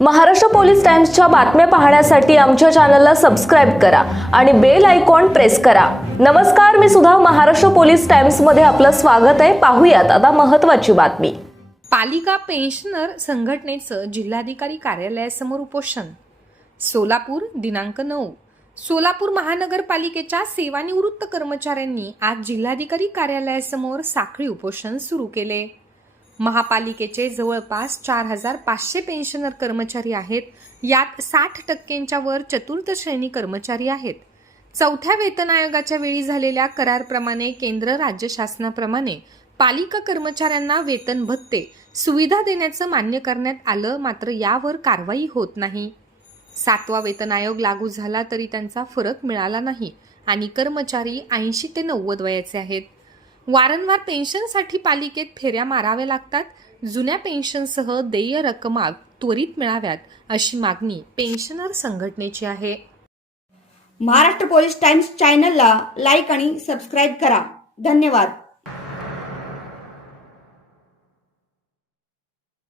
Maharashtra police टाइम्सच्या बातम्या पाहण्यासाठी आमच्या चॅनलला सबस्क्राईब करा आणि बेल आयकॉन प्रेस करा. नमस्कार मी सुद्धा महाराष्ट्र पोलीस टाइम्समध्ये आपलं स्वागत आहे. पाहूयात आता महत्वाची बातमी. पालिका पेन्शनर संघटनेचं जिल्हाधिकारी कार्यालयासमोर उपोषण. सोलापूर दिनांक नऊ. सोलापूर महानगरपालिकेच्या सेवानिवृत्त कर्मचाऱ्यांनी आज जिल्हाधिकारी कार्यालयासमोर साखळी उपोषण सुरू केले. महापालिकेचे जवळपास चार हजार पाचशे पेन्शनर कर्मचारी आहेत. यात साठ टक्क्यांच्या वर चतुर्थ श्रेणी कर्मचारी आहेत. चौथ्या वेतन आयोगाच्या वेळी झालेल्या करारप्रमाणे केंद्र राज्य शासनाप्रमाणे पालिका कर्मचाऱ्यांना वेतन भत्ते सुविधा देण्याचं मान्य करण्यात आलं मात्र यावर कारवाई होत नाही. सातवा वेतन आयोग लागू झाला तरी त्यांचा फरक मिळाला नाही आणि कर्मचारी ऐंशी ते नव्वद वयाचे आहेत. वारंवार पेन्शनसाठी पालिकेत फेऱ्या माराव्या लागतात. जुन्या पेन्शनसह देय रकमा त्वरित मिळाव्यात अशी मागणी पेन्शनर संघटनेची आहे. महाराष्ट्र पोलीस टाइम्स चॅनलला लाईक आणि सबस्क्राईब करा. धन्यवाद.